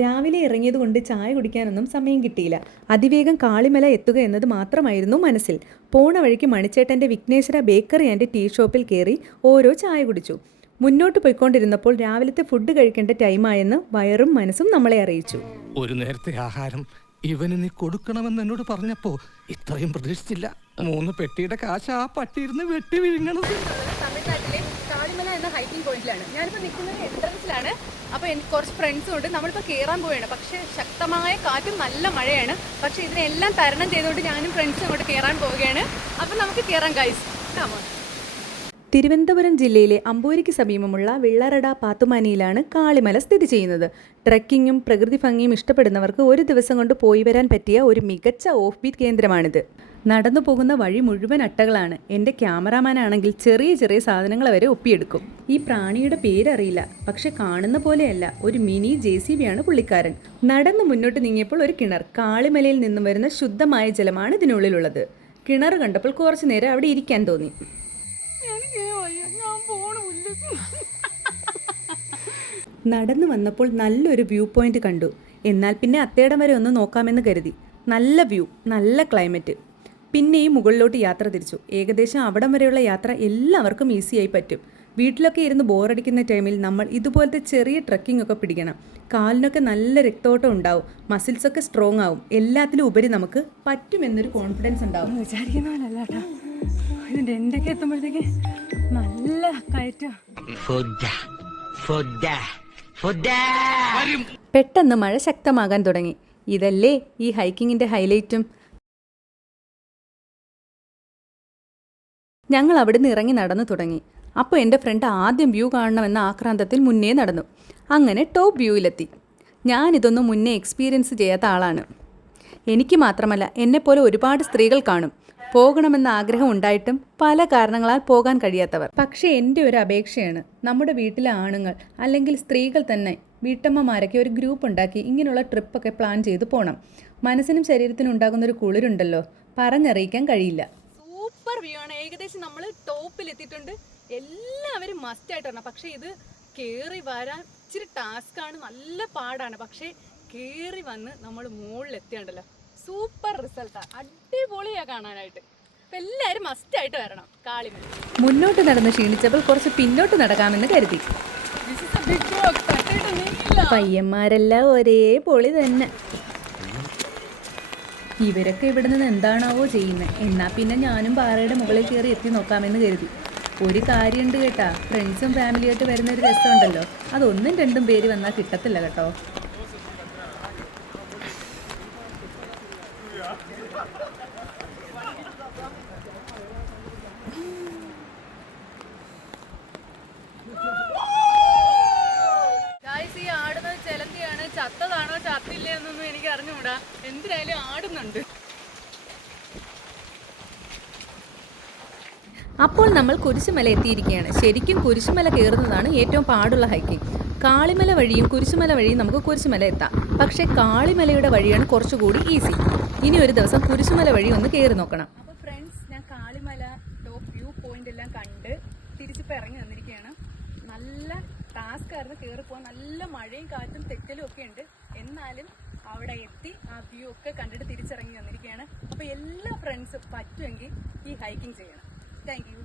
രാവിലെ ഇറങ്ങിയതുകൊണ്ട് ചായ കുടിക്കാനൊന്നും സമയം കിട്ടിയില്ല. അതിവേഗം കാളിമല എത്തുക എന്നത് മാത്രമായിരുന്നു മനസ്സിൽ. പോണ വഴിക്ക് മണിച്ചേട്ടൻ്റെ വിഘ്നേശ്വര ബേക്കറി ആൻഡ് ടീ ഷോപ്പിൽ കയറി ഓരോ ചായ കുടിച്ചു. മുന്നോട്ട് പോയിക്കൊണ്ടിരുന്നപ്പോൾ രാവിലത്തെ ഫുഡ് കഴിക്കേണ്ട ടൈമായെന്ന് വയറും മനസ്സും നമ്മളെ അറിയിച്ചു. ഒരു നേരത്തെ ആഹാരം ഇവന് നീ കൊടുക്കണമെന്ന് എന്നോട് പറഞ്ഞപ്പോ ഇത്രയും പ്രതീക്ഷിച്ചില്ല. 3 പെട്ടിയുടെ കാശ് ആ പട്ടിയിരുന്ന് വെട്ടി വിഴുങ്ങണത്. തമിഴ്നാട്ടിലെ കാളിമല എന്ന ഹൈക്കിംഗ് പോയിന്റിലാണ് ഞാനിപ്പോൾ നിൽക്കുന്നത്. എൻട്രൻസിലാണ്. അപ്പോൾ എനിക്ക് കുറച്ച് ഫ്രണ്ട്സും ഉണ്ട്. നമ്മളിപ്പോൾ കയറാൻ പോവുകയാണ്. പക്ഷേ ശക്തമായ കാറ്റും നല്ല മഴയാണ്. പക്ഷേ ഇതിനെല്ലാം തരണം ചെയ്തുകൊണ്ട് ഞാനും ഫ്രണ്ട്സും അങ്ങോട്ട് കയറാൻ പോവുകയാണ്. അപ്പോൾ നമുക്ക് കയറാം ഗൈസ്. കാമോൺ. തിരുവനന്തപുരം ജില്ലയിലെ അമ്പൂരിക്ക് സമീപമുള്ള വെള്ളറട പാത്തുമാനിയിലാണ് കാളിമല സ്ഥിതി ചെയ്യുന്നത്. ട്രെക്കിങ്ങും പ്രകൃതി ഭംഗിയും ഇഷ്ടപ്പെടുന്നവർക്ക് ഒരു ദിവസം കൊണ്ട് പോയി വരാൻ പറ്റിയ ഒരു മികച്ച ഓഫ് ബീറ്റ് കേന്ദ്രമാണിത്. നടന്നു പോകുന്ന വഴി മുഴുവൻ അട്ടകളാണ്. എൻ്റെ ക്യാമറാമാൻ ആണെങ്കിൽ ചെറിയ ചെറിയ സാധനങ്ങൾ വരെ ഒപ്പിയെടുക്കും. ഈ പ്രാണിയുടെ പേരറിയില്ല, പക്ഷെ കാണുന്ന പോലെയല്ല. ഒരു മിനി JCB ആണ് പുള്ളിക്കാരൻ. നടന്ന് മുന്നോട്ട് നീങ്ങിയപ്പോൾ ഒരു കിണർ. കാളിമലയിൽ നിന്നും വരുന്ന ശുദ്ധമായ ജലമാണ് ഇതിനുള്ളിലുള്ളത്. കിണർ കണ്ടപ്പോൾ കുറച്ചു നേരം അവിടെ ഇരിക്കാൻ തോന്നി. നടന്നു വന്നപ്പോൾ നല്ലൊരു വ്യൂ പോയിന്റ് കണ്ടു. എന്നാൽ പിന്നെ അത്തേടം വരെ ഒന്ന് നോക്കാമെന്ന് കരുതി. നല്ല വ്യൂ, നല്ല ക്ലൈമറ്റ്. പിന്നെയും മുകളിലോട്ട് യാത്ര തിരിച്ചു. ഏകദേശം അവിടം വരെയുള്ള യാത്ര എല്ലാവർക്കും ഈസിയായി പറ്റും. വീട്ടിലൊക്കെ ഇരുന്ന് ബോറടിക്കുന്ന ടൈമിൽ നമ്മൾ ഇതുപോലത്തെ ചെറിയ ട്രക്കിംഗ് ഒക്കെ പിടിക്കണം. കാലിനൊക്കെ നല്ല രക്തോട്ടം ഉണ്ടാവും, മസിൽസൊക്കെ സ്ട്രോങ് ആവും. എല്ലാത്തിലും ഉപരി നമുക്ക് പറ്റുമെന്നൊരു കോൺഫിഡൻസ് ഉണ്ടാവും. വിചാരിക്കുന്ന പോലല്ല കേട്ടോ. ഇതിൻ്റെ എന്തൊക്കെ എത്തുമ്പോഴത്തേക്ക് നല്ല കയറ്റം. പെട്ടെന്ന് മഴ ശക്തമാകാൻ തുടങ്ങി. ഇതല്ലേ ഈ ഹൈക്കിങ്ങിൻ്റെ ഹൈലൈറ്റും. ഞങ്ങൾ അവിടുന്ന് ഇറങ്ങി നടന്നു തുടങ്ങി. അപ്പോൾ എൻ്റെ ഫ്രണ്ട് ആദ്യം വ്യൂ കാണണമെന്ന ആക്രാന്തത്തിൽ മുന്നേ നടന്നു. അങ്ങനെ ടോപ്പ് വ്യൂവിലെത്തി. ഞാനിതൊന്നും മുന്നേ എക്സ്പീരിയൻസ് ചെയ്യാത്ത ആളാണ്. എനിക്ക് മാത്രമല്ല, എന്നെപ്പോലെ ഒരുപാട് സ്ത്രീകൾ കാണും. പോകണമെന്ന ആഗ്രഹം ഉണ്ടായിട്ടും പല കാരണങ്ങളാൽ പോകാൻ കഴിയാത്തവർ. പക്ഷേ എൻ്റെ ഒരു അപേക്ഷയാണ്, നമ്മുടെ വീട്ടിലെ ആണുങ്ങൾ അല്ലെങ്കിൽ സ്ത്രീകൾ തന്നെ, വീട്ടമ്മമാരൊക്കെ ഒരു ഗ്രൂപ്പ് ഉണ്ടാക്കി ഇങ്ങനെയുള്ള ട്രിപ്പൊക്കെ പ്ലാൻ ചെയ്ത് പോകണം. മനസ്സിനും ശരീരത്തിനും ഉണ്ടാകുന്നൊരു കുളിരുണ്ടല്ലോ, പറഞ്ഞറിയിക്കാൻ കഴിയില്ല. സൂപ്പർ വ്യൂ ആണ്. ഏകദേശം നമ്മൾ ടോപ്പിൽ എത്തിയിട്ടുണ്ട്. എല്ലാവരും മസ്റ്റായിട്ട് വരണം. പക്ഷേ ഇത് കയറി വരാൻ ഇച്ചിരി ടാസ്ക്കാണ്, നല്ല പാടാണ്. പക്ഷേ കയറി വന്ന് നമ്മൾ മുകളിലെത്തിയുണ്ടല്ലോ, സൂപ്പർ റിസൾട്ടാണ്. അടിപൊളിയാണ് കാണാനായിട്ട്. അപ്പം എല്ലാവരും മസ്റ്റായിട്ട് വരണം കാളിമല. മുന്നോട്ട് നടന്ന് ക്ഷീണിച്ചപ്പോൾ കുറച്ച് പിന്നോട്ട് നടക്കാമെന്ന് കരുതി. പയ്യന്മാരെല്ലാം ഒരേ പൊളി തന്നെ. ഇവരൊക്കെ ഇവിടെ നിന്ന് എന്താണാവോ ചെയ്യുന്നത്. എന്നാൽ പിന്നെ ഞാനും പാറയുടെ മുകളിൽ കയറി എത്തി നോക്കാമെന്ന് കരുതി. ഒരു കാര്യമുണ്ട് കേട്ടാ, ഫ്രണ്ട്സും ഫാമിലിയായിട്ട് വരുന്നൊരു രസമുണ്ടല്ലോ, അതൊന്നും 2 പേര് വന്നാൽ കിട്ടത്തില്ല കേട്ടോ. ഈ ആടുന്നത് ചെലന്തിയാണ്. ചത്തതാണോ ചത്തില്ലേ എന്നൊന്നും എനിക്ക് അറിഞ്ഞുകൂടാ. എന്തിനായാലും ആടുന്നുണ്ട്. അപ്പോൾ നമ്മൾ കുരിശുമല എത്തിയിരിക്കുകയാണ്. ശരിക്കും കുരിശുമല കയറുന്നതാണ് ഏറ്റവും പാടുള്ള ഹൈക്കിംഗ്. കാളിമല വഴിയും കുരിശുമല വഴിയും നമുക്ക് കുരിശുമല എത്താം. പക്ഷേ കാളിമലയുടെ വഴിയാണ് കുറച്ചുകൂടി ഈസി. ഇനി ഒരു ദിവസം കുരിശുമല വഴി ഒന്ന് കയറി നോക്കണം. അപ്പോൾ ഫ്രണ്ട്സ്, ഞാൻ കാളിമല ടോപ്പ് വ്യൂ പോയിന്റ് എല്ലാം കണ്ട് തിരിച്ചിപ്പോൾ ഇറങ്ങി വന്നിരിക്കുകയാണ്. നല്ല ടാസ്ക് ആയിരുന്നു കയറിപ്പോകാൻ. നല്ല മഴയും കാറ്റും തെറ്റലും ഒക്കെ ഉണ്ട്. എന്നാലും അവിടെ എത്തി ആ വ്യൂ ഒക്കെ കണ്ടിട്ട് തിരിച്ചിറങ്ങി വന്നിരിക്കുകയാണ്. അപ്പോൾ എല്ലാ ഫ്രണ്ട്സും പറ്റുമെങ്കിൽ ഈ ഹൈക്കിംഗ് ചെയ്യണം. Thank you.